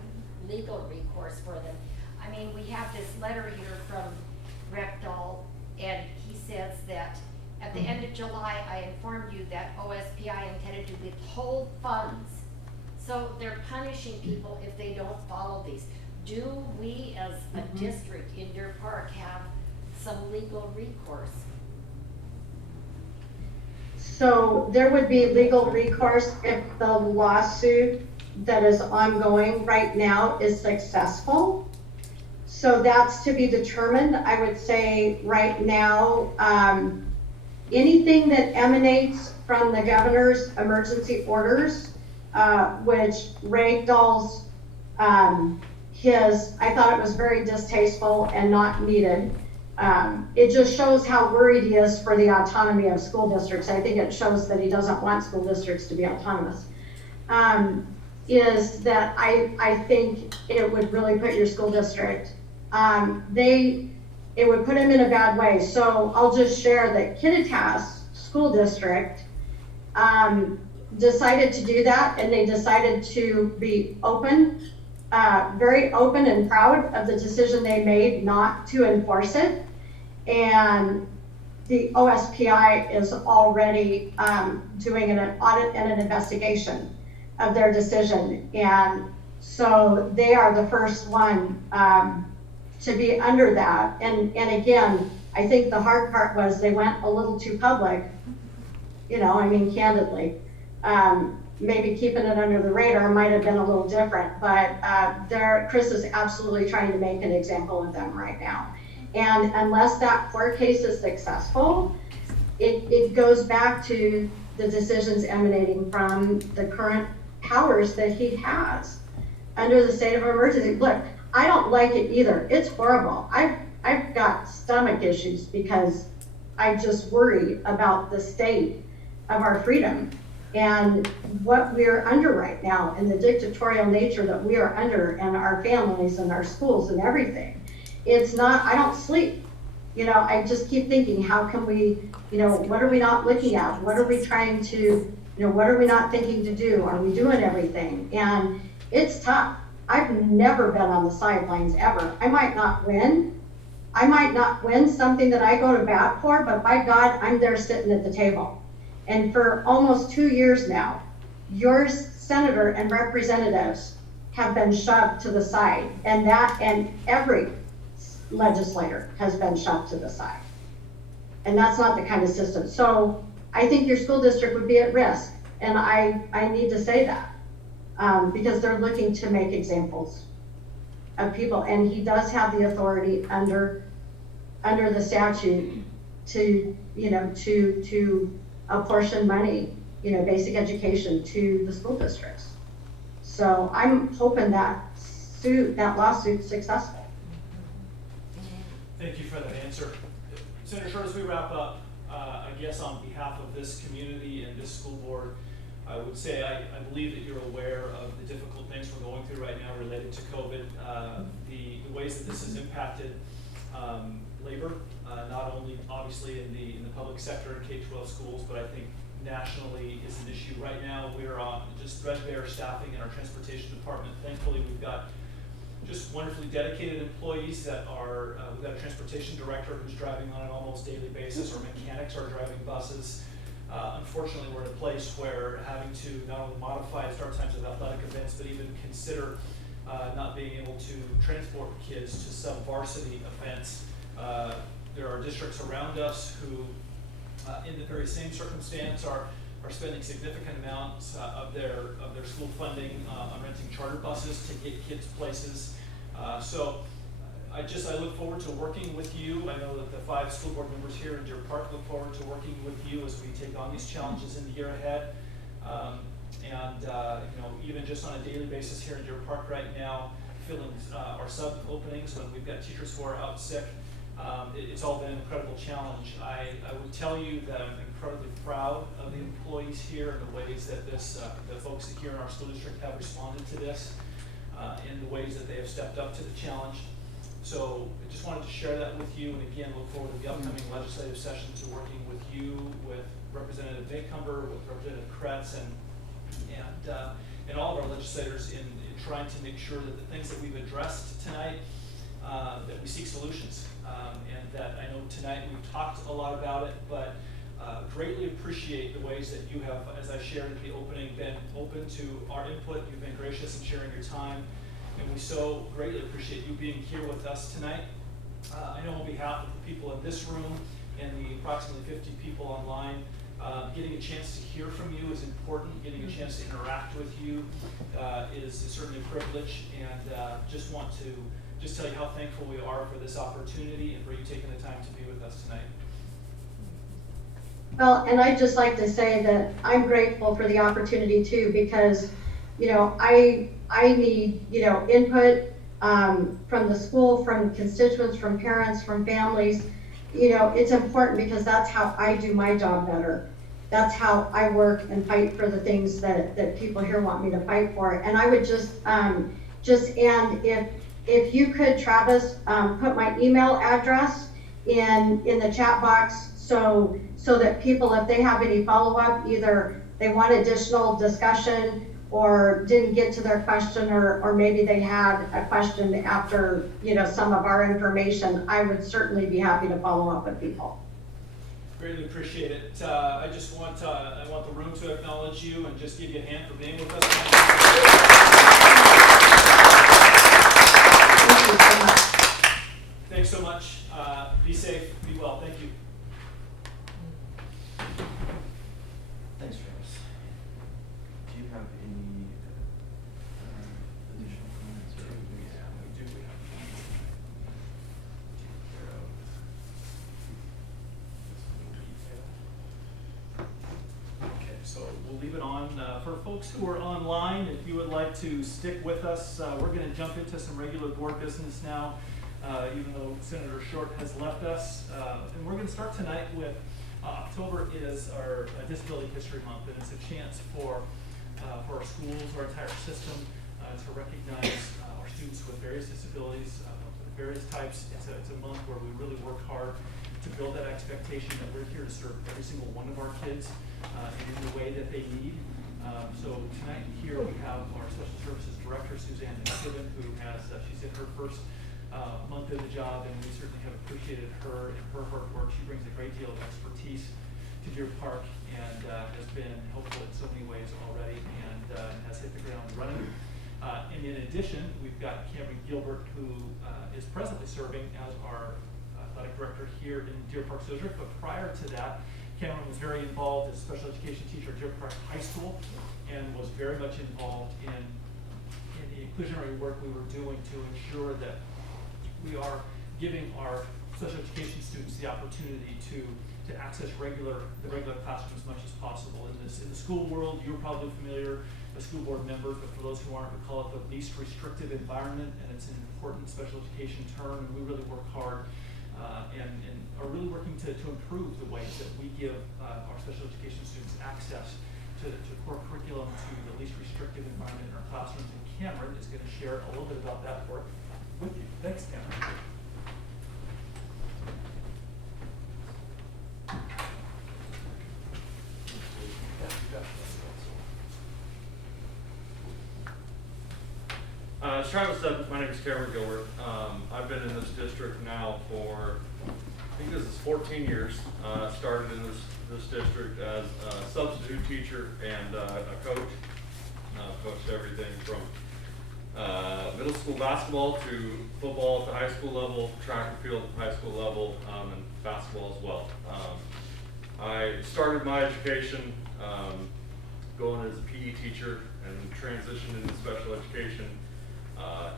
legal recourse for them? I mean, we have this letter here from Rectal, and he says that at the end of July, I informed you that OSPI intended to withhold funds. So they're punishing people if they don't follow these. Do we as a district in Deer Park have some legal recourse? So there would be legal recourse if the lawsuit that is ongoing right now is successful. So that's to be determined. I would say right now, anything that emanates from the governor's emergency orders, which Ray Dahl's, I thought it was very distasteful and not needed. It just shows how worried he is for the autonomy of school districts. I think it shows that he doesn't want school districts to be autonomous. Is that I think it would really put your school district, it would put him in a bad way. So I'll just share that Kittitas School District decided to do that, and they decided to be open, very open and proud of the decision they made not to enforce it. And the OSPI is already doing an audit and an investigation of their decision. And so they are the first one to be under that. And again, I think the hard part was they went a little too public, I mean, candidly. Maybe keeping it under the radar might have been a little different, but Chris is absolutely trying to make an example of them right now. And unless that court case is successful, it goes back to the decisions emanating from the current powers that he has under the state of emergency. Look, I don't like it either. It's horrible. I've got stomach issues because I just worry about the state of our freedom and what we're under right now and the dictatorial nature that we are under and our families and our schools and everything. It's not, I don't sleep. I just keep thinking, how can we, what are we not looking at? What are we trying to, what are we not thinking to do? Are we doing everything? And it's tough. I've never been on the sidelines ever. I might not win something that I go to bat for, but by God, I'm there sitting at the table. And for almost 2 years now, your senator and representatives have been shoved to the side, and every legislator has been shoved to the side. And that's not the kind of system. So I think your school district would be at risk. And I need to say that because they're looking to make examples of people. And he does have the authority under the statute to apportion money, basic education to the school districts. So I'm hoping that lawsuit's successful. Thank you for that answer. Senator Short, as we wrap up, I guess on behalf of this community and this school board, I would say I believe that you're aware of the difficult things we're going through right now related to COVID, the ways that this has impacted labor, not only obviously in the public sector and K-12 schools, but I think nationally is an issue right now. We're on just threadbare staffing in our transportation department. Thankfully, we've got just wonderfully dedicated employees that are, we've got a transportation director who's driving on an almost daily basis. Our mechanics are driving buses. Unfortunately, we're in a place where having to not only modify start times of athletic events, but even consider not being able to transport kids to some varsity events. There are districts around us who in the very same circumstance, are spending significant amounts of their school funding on renting charter buses to get kids places. So I look forward to working with you. I know that the 5 school board members here in Deer Park look forward to working with you as we take on these challenges in the year ahead. Even just on a daily basis here in Deer Park right now, filling our sub openings when we've got teachers who are out sick. It's all been an incredible challenge. I would tell you that I'm incredibly proud of the employees here and the ways that the folks here in our school district have responded to this, and the ways that they have stepped up to the challenge. So I just wanted to share that with you, and again, look forward to the upcoming legislative session, to working with you, with Representative Mckibben, with Representative Kretz, and all of our legislators in trying to make sure that the things that we've addressed tonight, that we seek solutions. And that I know tonight we've talked a lot about it, but greatly appreciate the ways that you have, as I shared at the opening, been open to our input. You've been gracious in sharing your time, and we so greatly appreciate you being here with us tonight. I know on behalf of the people in this room and the approximately 50 people online, getting a chance to hear from you is important. Getting a chance to interact with you is certainly a privilege, and just want to tell you how thankful we are for this opportunity and for you taking the time to be with us tonight. Well, and I'd just like to say that I'm grateful for the opportunity too, because, I need, input from the school, from constituents, from parents, from families. It's important because that's how I do my job better. That's how I work and fight for the things that people here want me to fight for. And I would just end, if you could, Travis, put my email address in the chat box so that people, if they have any follow-up, either they want additional discussion or didn't get to their question, or maybe they had a question after, some of our information, I would certainly be happy to follow up with people. Greatly appreciate it. I want the room to acknowledge you and just give you a hand for being with us tonight. Thank you so much. Thanks so much. Be safe, be well. Thank you. Thanks, Travis. Do you have any additional comments? Yeah, we do. Okay, so we'll leave it on. For folks who are online, if you would like to stick with us, we're going to jump into some regular board business now, even though Senator Short has left us. And we're going to start tonight with October is our Disability History Month, and it's a chance for our schools, our entire system, to recognize our students with various disabilities, various types. It's a month where we really work hard to build that expectation that we're here to serve every single one of our kids in the way that they need. So tonight here we have our Special Services Director, Suzanne Mckibben, who she's in her first month of the job, and we certainly have appreciated her and her hard work. She brings a great deal of expertise to Deer Park and has been helpful in so many ways already, and has hit the ground running. And in addition, we've got Cameron Gilbert, who is presently serving as our athletic director here in Deer Park District, but prior to that, Cameron was very involved as a special education teacher at Deer Park High School, and was very much involved in the inclusionary work we were doing to ensure that we are giving our special education students the opportunity to access the regular classroom as much as possible. In the school world, you're probably familiar as school board members, but for those who aren't, we call it the least restrictive environment, and it's an important special education term, and we really work hard and are really working to improve the ways that we give our special education students access to core curriculum, to the least restrictive environment in our classrooms. And Cameron is going to share a little bit about that work with you. Thanks, Cameron. As Travis said, my name is Cameron Gilbert. I've been in this district now for, I think this is 14 years. Started in this district as a substitute teacher and a coach. Coached everything from middle school basketball to football at the high school level, track and field at the high school level, and basketball as well. I started my education going as a PE teacher and transitioned into special education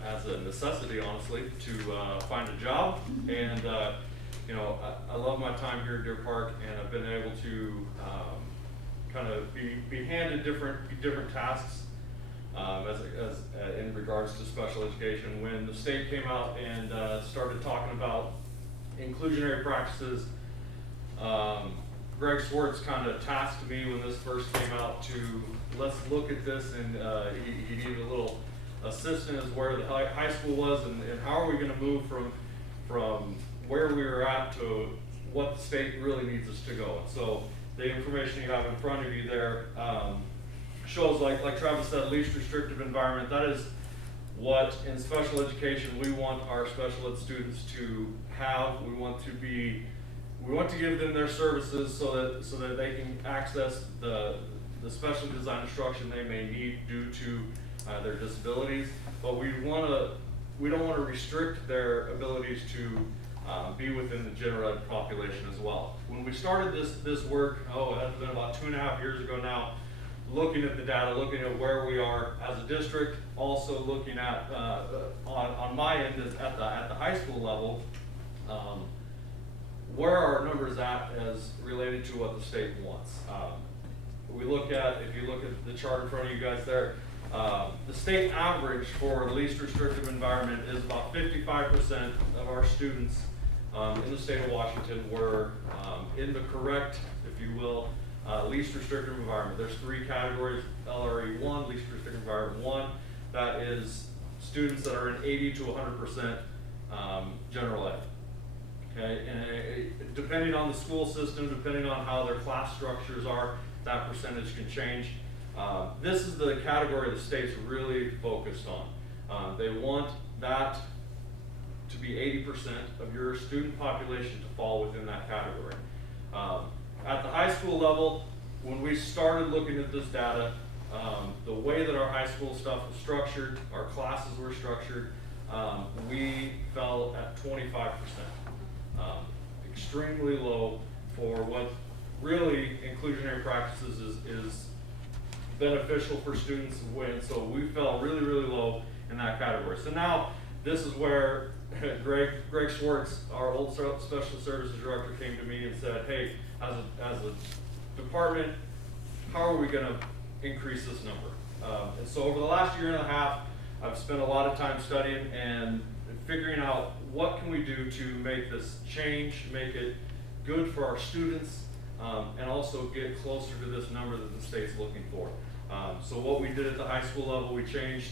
as a necessity, honestly, to find a job. And you know, I love my time here at Deer Park, and I've been able to kind of be handed different tasks as in regards to special education. When the state came out and started talking about inclusionary practices, Greg Swartz kind of tasked me when this first came out to let's look at this, and he needed a little assistance where the high school was, and how are we going to move from where we were at to what the state really needs us to go. And so the information you have in front of you there shows, like Travis said, least restrictive environment. That is what in special education we want our special ed students to have. We want to give them their services so that they can access the special design instruction they may need due to their disabilities. But we don't want to restrict their abilities to be within the general ed population as well. When we started this work, it has been about 2.5 years ago now, looking at the data, looking at where we are as a district, also looking at on my end at the high school level, where are our numbers at as related to what the state wants. If you look at the chart in front of you guys there, the state average for least restrictive environment is about 55% of our students in the state of Washington were in the correct, if you will, least restrictive environment. There's 3 categories: LRE 1, least restrictive environment 1. That is students that are in 80 to 100% general ed. Okay, and depending on the school system, depending on how their class structures are, that percentage can change. This is the category the state's really focused on. They want that to be 80% of your student population to fall within that category. At the high school level, when we started looking at this data, the way that our high school stuff was structured, our classes were structured, we fell at 25%. Extremely low for what really inclusionary practices is beneficial for students and win. So we fell really, really low in that category. So now this is where Greg Swartz, our old special services director, came to me and said, hey, as a department, how are we going to increase this number? And so over the last 1.5 years, I've spent a lot of time studying and figuring out what can we do to make this change, make it good for our students, and also get closer to this number that the state's looking for. So what we did at the high school level, we changed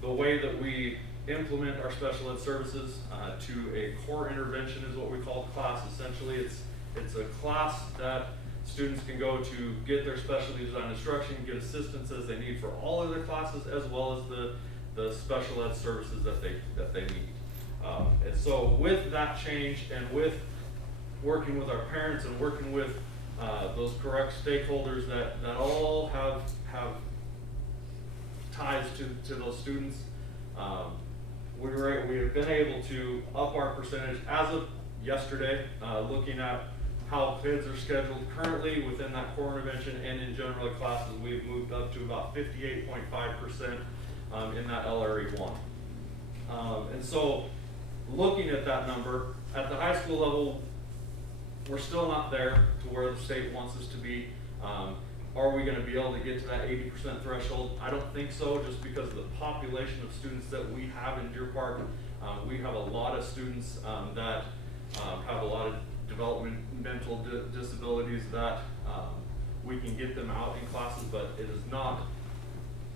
the way that we implement our special ed services to a core intervention is what we call the class. Essentially, it's a class that students can go to get their specialty design instruction, get assistance as they need for all of their classes, as well as the special ed services that they need. And so with that change, and with working with our parents and working with those correct stakeholders that all have ties to those students, we have been able to up our percentage as of yesterday, looking at how kids are scheduled currently within that core intervention and in general ed classes. We've moved up to about 58.5% in that LRE 1. And so looking at that number, at the high school level, we're still not there to where the state wants us to be. Are we going to be able to get to that 80% threshold? I don't think so, just because of the population of students that we have in Deer Park. We have a lot of students that have a lot of developmental disabilities that we can get them out in classes, but it is not,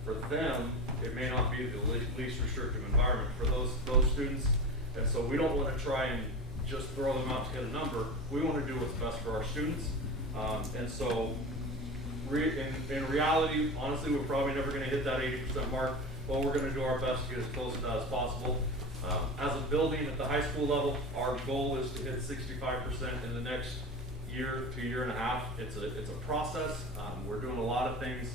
for them, it may not be the least restrictive environment for those students. And so we don't want to try and just throw them out to hit a number. We want to do what's best for our students. And so in reality, honestly, we're probably never going to hit that 80% mark, but we're going to do our best to get as close to that as possible. As a building at the high school level, our goal is to hit 65% in the next year to 1.5 years. It's a process. We're doing a lot of things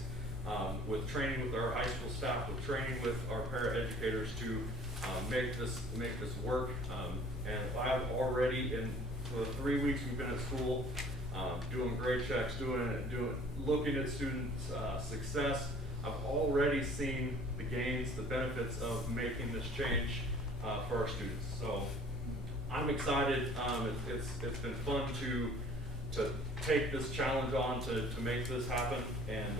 with training with our high school staff, with training with our para-educators to make this work. And I've already, in the 3 weeks we've been at school, doing grade checks, looking at students' success. I've already seen the gains, the benefits of making this change for our students. So I'm excited. It's been fun to take this challenge on to make this happen, and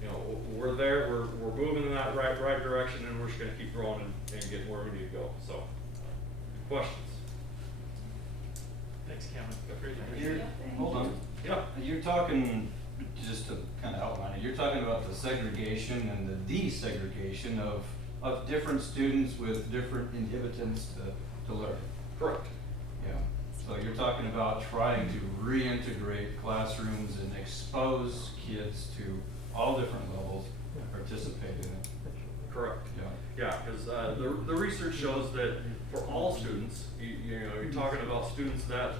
you know, we're there. We're moving in that right direction, and we're just going to keep growing and get where we need to go. So, questions? Thanks, Cameron. Great. Hold on. Yeah. You're talking, just to kind of outline it, you're talking about the segregation and the desegregation of different students with different inhibitants to learn. Correct. Yeah. So you're talking about trying to reintegrate classrooms and expose kids to all different levels and participate in it. Correct. Yeah. Yeah, because the research shows that for all students, you know, you're talking about students that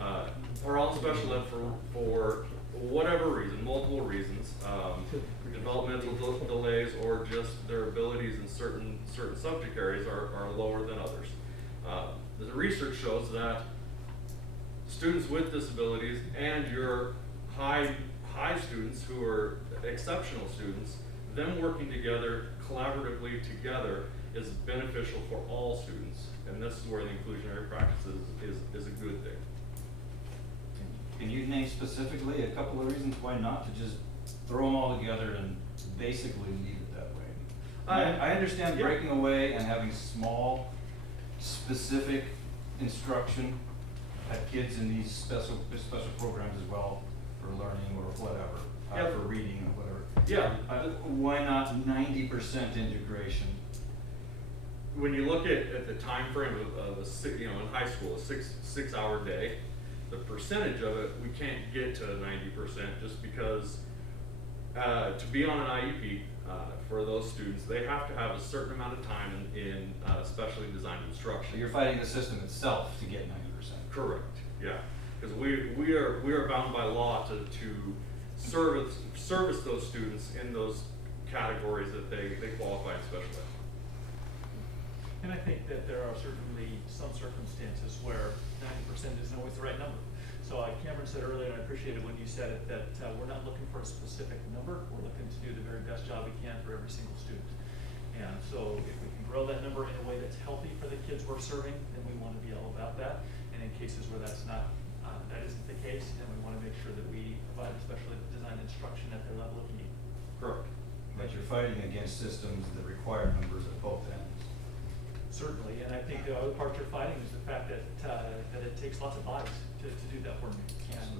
are on special ed for whatever reason, multiple reasons, developmental delays, or just their abilities in certain subject areas are lower than others. The research shows that students with disabilities and your high students who are exceptional students, them working together collaboratively together is beneficial for all students, and this is where the inclusionary practices is a good thing. Can you name specifically a couple of reasons why not to just throw them all together and basically leave it that way? I understand yeah. breaking away and having small, specific instruction at kids in these special programs as well, for learning or whatever, Yeah. for reading or whatever. Yeah. Why not 90% integration? When you look at the time frame of in high school, a six hour day, the percentage of it, we can't get to 90% just because to be on an IEP for those students, they have to have a certain amount of time in specially designed So instruction. you're fighting the system itself to get 90%. Correct, yeah, because we are bound by law to service those students in those categories that they qualify in special ed. And I think that there are certainly some circumstances where 90% isn't always the right number. So Cameron said earlier, and I appreciated when you said it, that we're not looking for a specific number. We're looking to do the very best job we can for every single student. And so if we can grow that number in a way that's healthy for the kids we're serving, then we want to be all about that. And in cases where that's not, that isn't the case, then we want to make sure that we provide specially designed instruction at their level of need. Correct. But you're fighting against systems that require numbers at both ends. Certainly, and I think the other part you're fighting is the fact that it takes lots of bodies to do that for me. And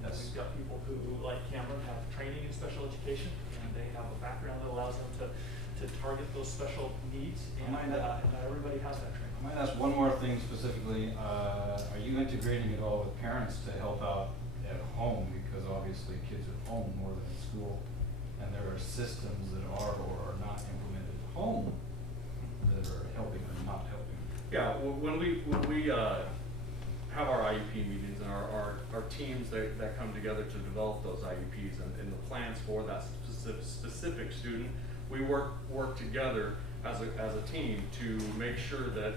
we've got people who, like Cameron, have training in special education, and they have a background that allows them to target those special needs, and not everybody has that training. I might ask one more thing specifically. Are you integrating at all with parents to help out at home? Because obviously kids at home more than at school, and there are systems that are or are not implemented at home that are helping or not helping. Yeah, when we have our IEP meetings and our teams that come together to develop those IEPs and the plans for that specific student, we work together as a team to make sure that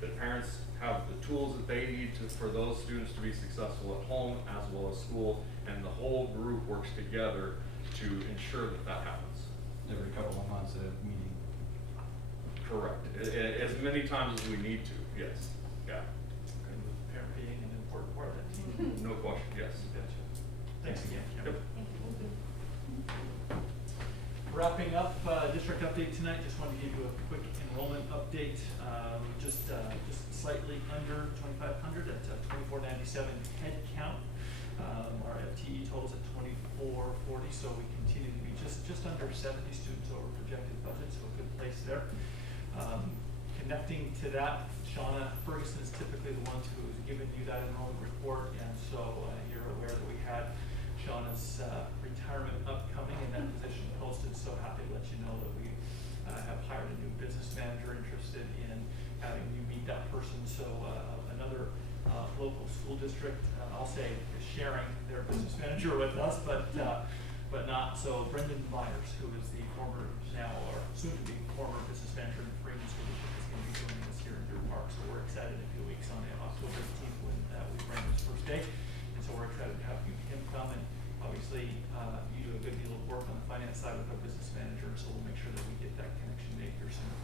the parents have the tools that they need for those students to be successful at home as well as school, and the whole group works together to ensure that happens. Every couple of months at a meeting. Correct. As many times as we need to, yes. Yeah. And with parent being an important part of that team. No question, yes. Gotcha. Thanks again, Yep. Cameron. Wrapping up district update tonight, just wanted to give you a quick enrollment update. Just slightly under 2,500 at 2,497 head count. Our FTE totals at 2,440, so we continue to be just under 70 students over projected budget, so a good place there. Connecting to that, Shauna Ferguson is typically the one who's given you that enrollment report, and so you're aware that we had Shauna's retirement upcoming and that position posted, so happy to let you know that we have hired a new business manager interested in having you meet that person. So another local school district, I'll say, is sharing their business manager with us, but not. So Brendan Myers, who is the former now or soon to be former business manager in Freeman School District, is going to be joining us here in Deer Park. So we're excited in a few weeks on October 18th when we bring his first day. And so we're I try to have him come, and obviously, you do a good deal of work on the finance side with our business manager, so we'll make sure that we get that connection made here soon.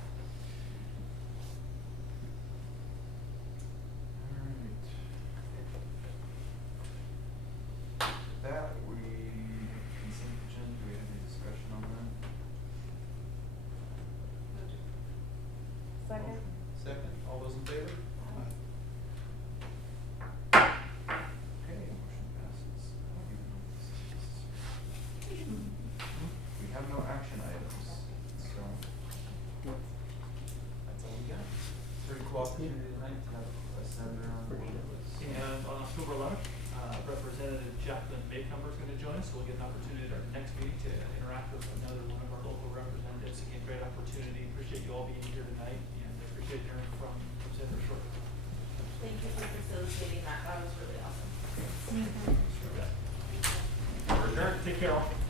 That consent agenda, do we have any discussion on that? Second? Second, all those in favor? Aye. Okay, motion passes. I don't even know what this is. We have no action items, so. That's all we got. Is there any cool opportunity tonight to have a senator on board with us? And on October 11th, Representative Jacqueline Mckibben is going to join us, so we'll get an opportunity at our next meeting to interact with another one of our local representatives. Again, great opportunity. Appreciate you all being here tonight, and appreciate hearing from Senator Short. Thank you for facilitating that, that was really awesome. We're adjourned. Take care all.